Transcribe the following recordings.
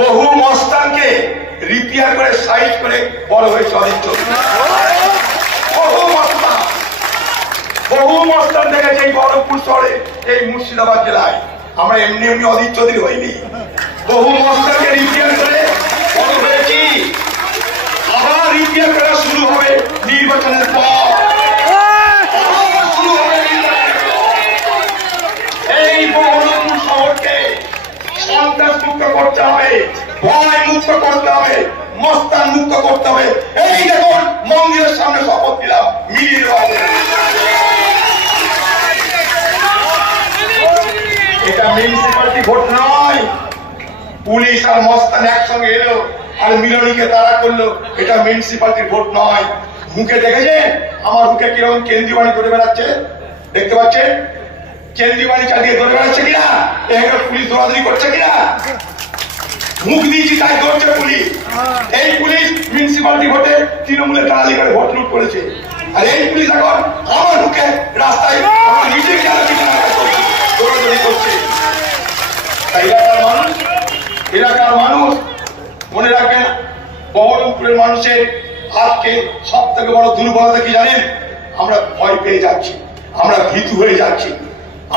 বহু মস্তানকে রিপেয়ার করে সাইজ করে বড় হয়েছে অজিত চৌধুরী। বহু মস্তান দেখেছে এই বহরমপুর শহরে, এই মুর্শিদাবাদ জেলায়। আমরা এমনি এমনি অজিত চৌধুরী হইনি, বহু মস্তানকে রিপেয়ার করে বড় হয়েছি। আবার রিপেয়ার করা শুরু হবে নির্বাচনের পর। এই বহরমপুর শহরকে সন্ত্রাস মুক্ত করতে হবে, ভয় মুক্ত করতে হবে, মস্তান মুক্ত করতে হবে। এই দেখুন মন্দিরের সামনে শপথ দিলাম, মিলিয়ে হবে। এটা মিউনিসিপালিটি ভোট নয়, পুলিশ আর মস্তান একসঙ্গে এলো আর মিলনীকে তাড়া করলো। এটা মিউনিসিপালিটির ভোট নয়। মুখে দেখেছেন আমার মুখে কিরকম কেন্দ্রীয় বাণী করে বেড়াচ্ছে, দেখতে পাচ্ছেন? কেন্দ্রীয় বাণী চালিয়ে ধরে বেড়াচ্ছে কিনা, এখানে পুলিশ দৌড়াদৌড়ি করছে কিনা? মুখ দিয়েছি তাই ধরছে পুলিশ। এই পুলিশ মিউনিসিপালিটি ভোটে তৃণমূলের দালালি করে ভোট লুট করেছে, আর এই পুলিশ এখন আমার মুখে রাস্তায় আমার নিজের দৌড়াদৌড়ি করছে। এলাকার মানুষ মনে রাখবেন, বহরমপুরের মানুষের আজকে সব থেকে বড় দুর্বলতা কি জানেন? আমরা ভয় পেয়ে যাচ্ছি, আমরা ভীতু হয়ে যাচ্ছি,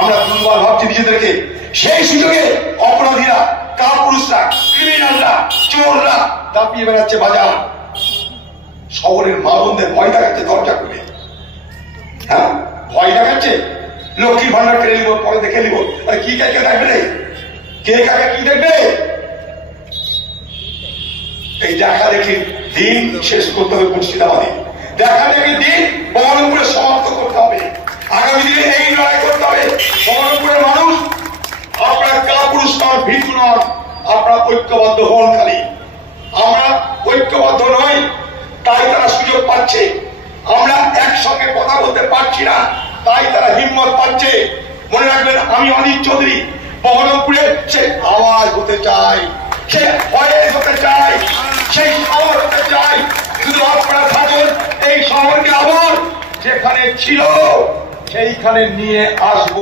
আমরা দুর্বল ভাবছি নিজেদেরকে। সেই সুযোগে অপরাধীরা, কাপুরুষরা, ক্রিমিনালরা, চোররা দাপিয়ে বেড়াচ্ছে বাজার। শহরের মা বোনদের ভয় দেখাচ্ছে দরজা খুলে। হ্যাঁ, ভয় দেখাচ্ছে। লক্ষ্মীর ভান্ডার কেড়ে নিব, পরে দেখে নিব। কি কাকে দেখবে রে? কে কাকে কি দেখবে? এই দেখা দেখি দিন শেষ করতে হবে মুর্শিদাবাদে, দেখা দেখি দিন বহরমপুরে সমাপ্ত করতে হবে। আগামী দিনে এই লড়াই করতে হবে। বহরমপুরের মানুষ আপনারা কাপুরুষ নন, ভীতু নন, আপনারা ঐক্যবদ্ধ হন। খালি আমরা ঐক্যবদ্ধ নই, তাই তারা সুযোগ পাচ্ছে। আমরা একসঙ্গে কথা বলতে পারছি না, তাই তারা হিম্মত পাচ্ছে। মনে রাখবেন, আমি অজিত চৌধুরী বহরমপুরে সে আওয়াজ হতে চাই, সে ভয়েস হতে চাই, সেই শহর হতে চাই। শুধু আপনারা থাকুন, এই শহরকে আবার যেখানে ছিল সেইখানে নিয়ে আসবো।